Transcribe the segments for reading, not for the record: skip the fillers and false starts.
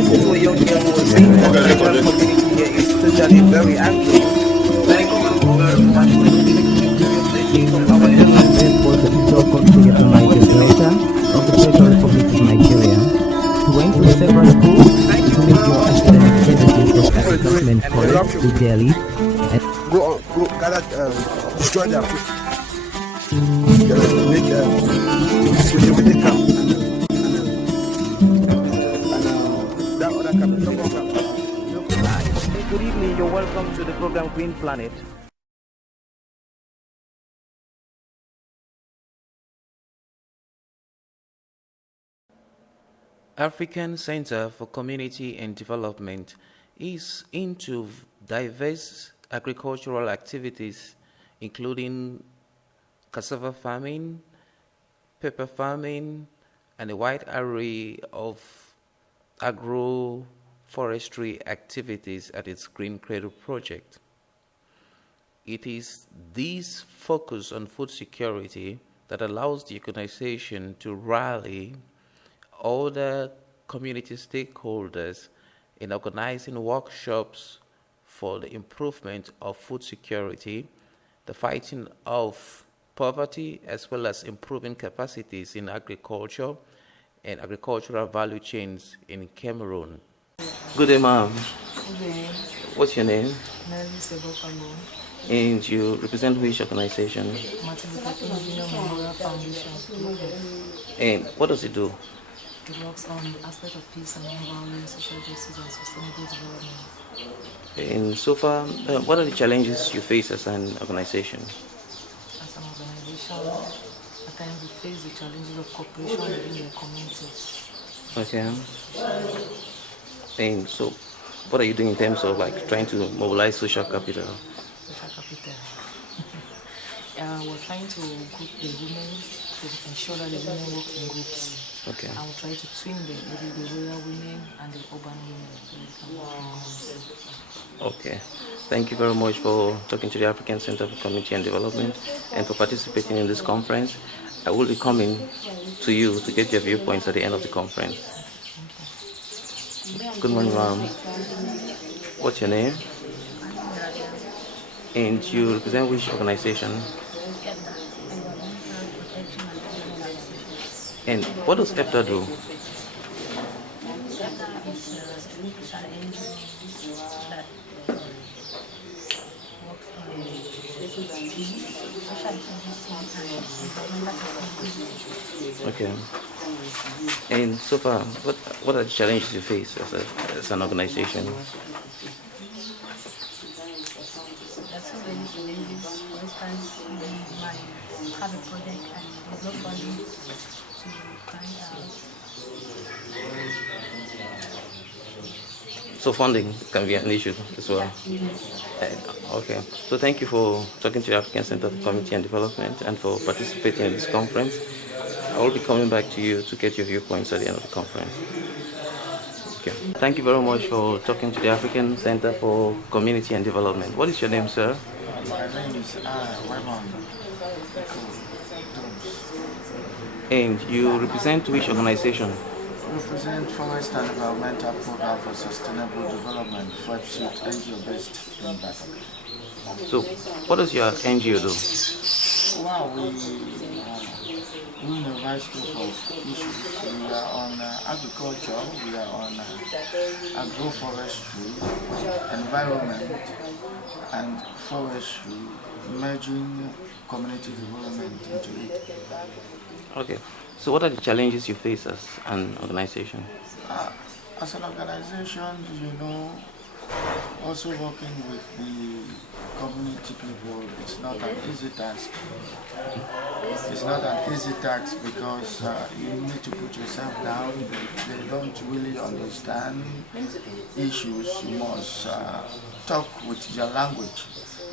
listen to a young girl who was saying that the African community here is totally very angry. Was the so-called Toyota Niger Delta of the Federal Republic of Nigeria. He went to several schools to major academic services such as the government college, the Delhi, and go gather, destroy their food. Make the camp. That other camp. Good evening, you're welcome to the program Green Planet. African Center for Community and Development is into diverse agricultural activities, including cassava farming, pepper farming, and a wide array of agroforestry activities at its Green Cradle project. It is this focus on food security that allows the organization to rally all the community stakeholders in organizing workshops for the improvement of food security, the fighting of poverty, as well as improving capacities in agriculture and agricultural value chains in Cameroon. Good day, ma'am. Okay. What's your name? Sebokalo. And you represent which organization? Martin Luther King Jr. Memorial Foundation. And what does it do? It works on the aspect of peace and non-violence, social justice, and sustainable development. And so far, what are the challenges you face as an organization? As an organization, at times we face the challenges of cooperation within the communities. Okay. And so, what are you doing in terms of like trying to mobilize social capital? Social capital. We're trying to group the women to ensure that the women work in groups. Okay. And we'll try to twin the rural women and the urban women. Okay. Thank you very much for talking to the African Center for Community and Development and for participating in this conference. I will be coming to you to get your viewpoints at the end of the conference. Good morning, ma'am. What's your name? And you represent which organization? And what does EFTA do? Okay. And so far, what are the challenges you face as an organization? There's so many challenges. For instance, we might have a project and there's no funding to carry out. So funding can be an issue as well. Okay. So thank you for talking to the African Center for Community and Development and for participating in this conference. I will be coming back to you to get your viewpoints at the end of the conference. Okay. Thank you very much for talking to the African Center for Community and Development. What is your name, sir? My name is Ivo. And you represent which organization? I represent Forest and Environmental Program for Sustainable Development, FEPSUIT, NGO based in Bangkok. So, what does your NGO do? Well, we in a wide scope of issues. We are on agriculture, we are on agroforestry, environment, and forestry, merging community development into it. Okay. So what are the challenges you face as an organization? As an organization, also working with the community people, it's not an easy task. It's not an easy task because you need to put yourself down. They don't really understand issues. You must talk with your language,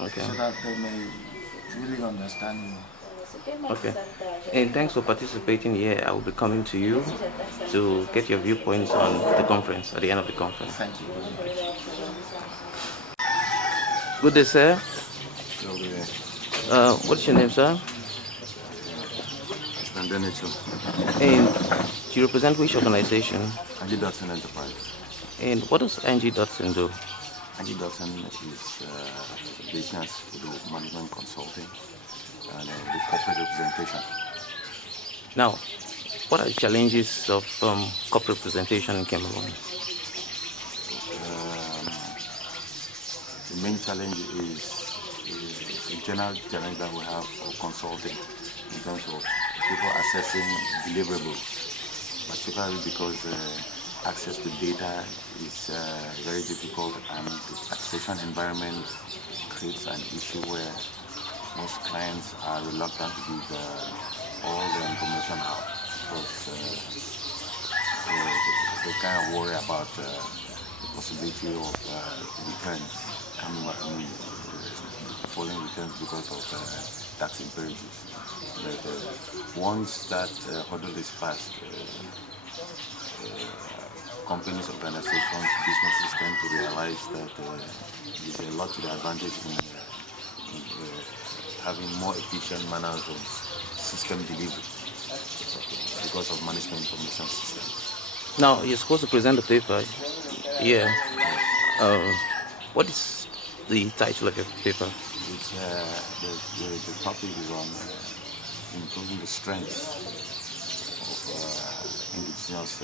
okay, so that they may really understand you. Okay. And thanks for participating here. I will be coming to you to get your viewpoints on the conference, at the end of the conference. Thank you very much. Good day, sir. What's your name, sir? And you represent which organization? Agidation Enterprise. And what does Angie Dodson do? Angie Dodson is a business, we do management consulting and do corporate representation. Now, what are the challenges of corporate representation in Cameroon? The main challenge is a general challenge that we have for consulting in terms of people accessing deliverables, particularly because access to data is very difficult, and the taxation environment creates an issue where most clients are reluctant to give all the information out because they kind of worry about the possibility of returns, falling returns because of tax imperatives. But once that hurdle is passed, companies, organizations, businesses tend to realize that there's a lot to the advantage in having more efficient manners of system delivery because of management information systems. Now, you're supposed to present the paper. Yeah. What is the title of your paper? It's, the topic is on improving the strengths of indigenous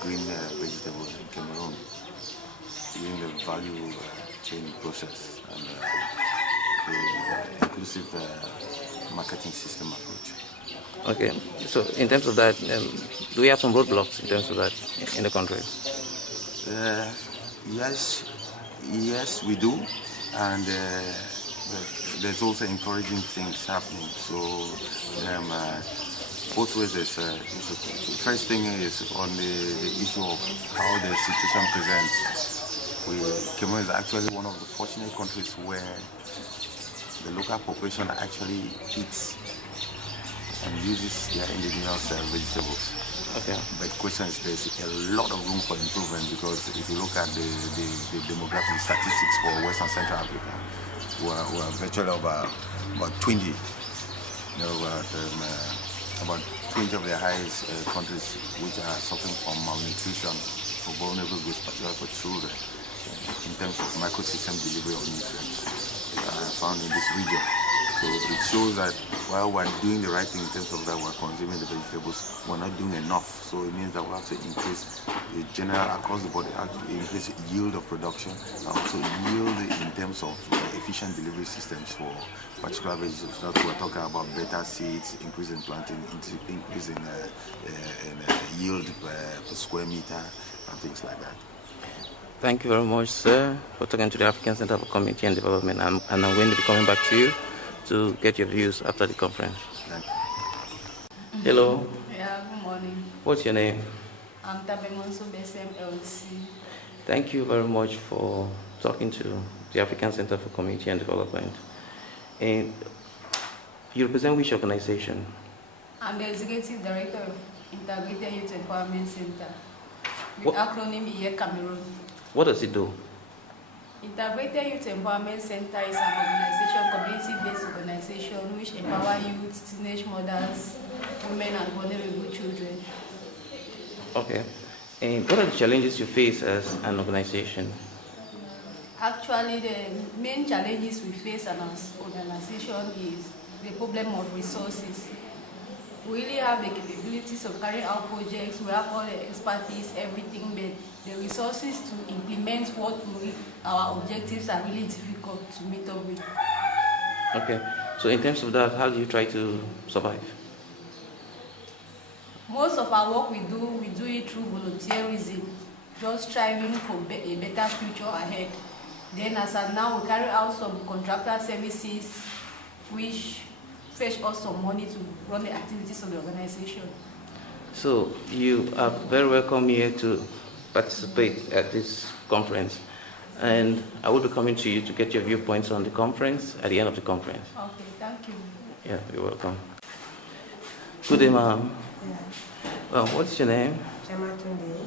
green vegetables in Cameroon during the value chain process and the inclusive marketing system approach. Okay, so in terms of that, do we have some roadblocks in terms of that in the country? Yes, we do, and there's also encouraging things happening. So both ways. The first thing is on the issue of how the situation presents. Cameroon is actually one of the fortunate countries where the local population actually eats and uses their indigenous vegetables. Okay. But the question is there's a lot of room for improvement, because if you look at the demographic statistics for West and Central Africa, we're virtually about 20. About 20 of the highest countries which are suffering from malnutrition for vulnerable groups, particularly for children, in terms of microsystem delivery of nutrients found in this region. So it shows that while we're doing the right thing in terms of that we're consuming the vegetables, we're not doing enough. So it means that we have to increase the general across the board, increase yield of production, and also yield in terms of efficient delivery systems for particular vegetables. That's we're talking about better seeds, increasing planting, increasing yield per square meter, and things like that. Thank you very much, sir, for talking to the African Center for Community and Development, and I'm going to be coming back to you to get your views after the conference. Thank you. Hello. Yeah, good morning. What's your name? I'm Tabemonso Besem LC. Thank you very much for talking to the African Center for Community and Development. And you represent which organization? I'm the Executive Director of Integrated Youth Empowerment Center. The What? acronym here, Cameroon. What does it do? Integrated Youth Empowerment Center is an organization, community-based organization, which empower youth, teenage mothers, women, and vulnerable children. Okay. And what are the challenges you face as an organization? Actually, the main challenges we face as an organization is the problem of resources. We really have the capabilities of carrying out projects, we have all the expertise, everything, but the resources to implement our objectives are really difficult to meet up with. Okay. So in terms of that, how do you try to survive? Most of our work we do it through volunteerism, just striving for a better future ahead. Then as of now, we carry out some contractor services which fetch us some money to run the activities of the organization. So you are very welcome here to participate at this conference, and I will be coming to you to get your viewpoints on the conference at the end of the conference. Okay, thank you. Yeah, you're welcome. Good day, ma'am. Yeah. Well, what's your name? Chamatunde.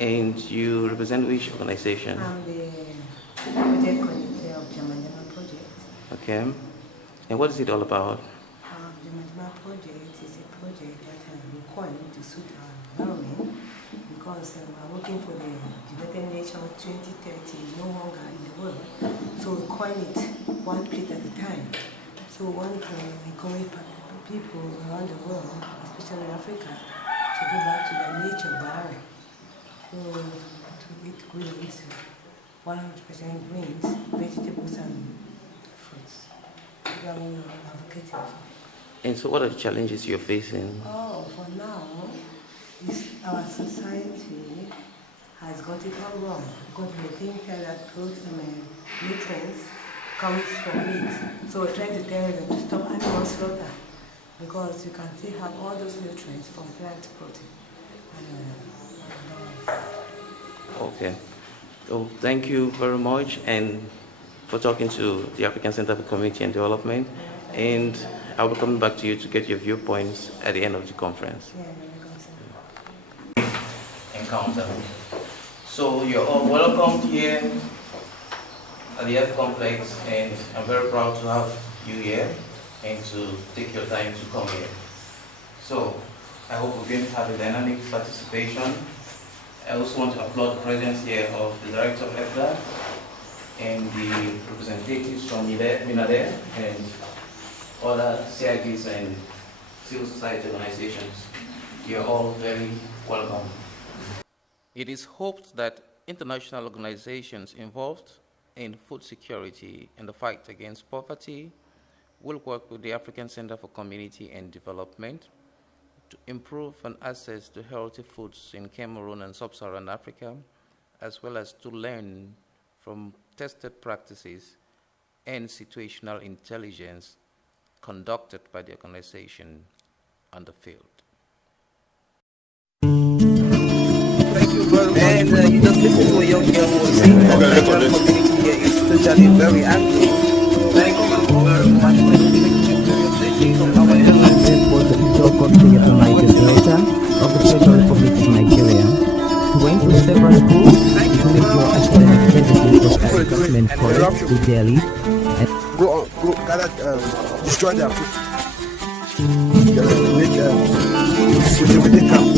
And you represent which organization? I'm the project coordinator of Jamanjama project. Okay. And what is it all about? Jamanjama project is a project that we coined to suit our environment, because we're working for the United Nations 2030, no hunger in the world. So we coin it one plate at a time. So we want to encourage people around the world, especially Africa, to go back to their nature barrier. So to eat greens, 100% greens, vegetables and fruits. We are advocating for. And so what are the challenges you're facing? Oh, for now, our society has got it all wrong because we think that protein nutrients comes from meat. So we're trying to tell them to stop animal slaughter because you can still have all those nutrients from plant protein. Okay. So thank you very much and for talking to the African Center for Community and Development. And I'll be coming back to you to get your viewpoints at the end of the conference. Encounter. So you're all welcomed here at the Earth Complex, and I'm very proud to have you here and to take your time to come here. So I hope we're going to have a dynamic participation. I also want to applaud the presence here of the Director of EFDA and the representatives from MINADER and other CIDs and civil society organizations. You're all very welcome. It is hoped that international organizations involved in food security and the fight against poverty will work with the African Center for Community and Development to improve and access to healthy foods in Cameroon and Sub-Saharan Africa, as well as to learn from tested practices and situational intelligence conducted by the organization on the field. Thank you very much. And you just listen to a young girl who was saying that the community here is totally very angry. Thank you very much for the Niger Delta of the Federal Republic of Nigeria. He went to several schools to make your academic education as government college to Delhi and Go gather, destroy their food. Make within camp.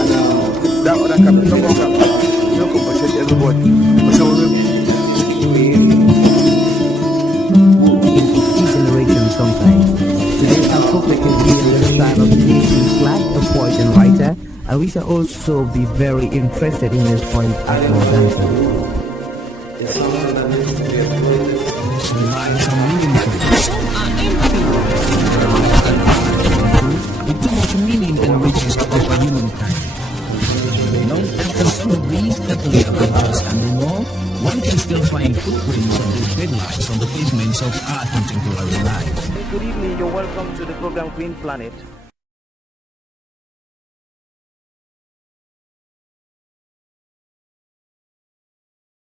And that other camp, the second camp, you don't compensate everybody. So generation sometimes. Today our focus is being on the side of the flag, a poet and writer, and we shall also be very interested in his point as more dancer. With too much meaning and riches to offer humankind. And consume these definitely adventures and the more, one can still find footprints of these headlines on the pavements of our contemporary life. good evening, you're welcome to the program Green Planet.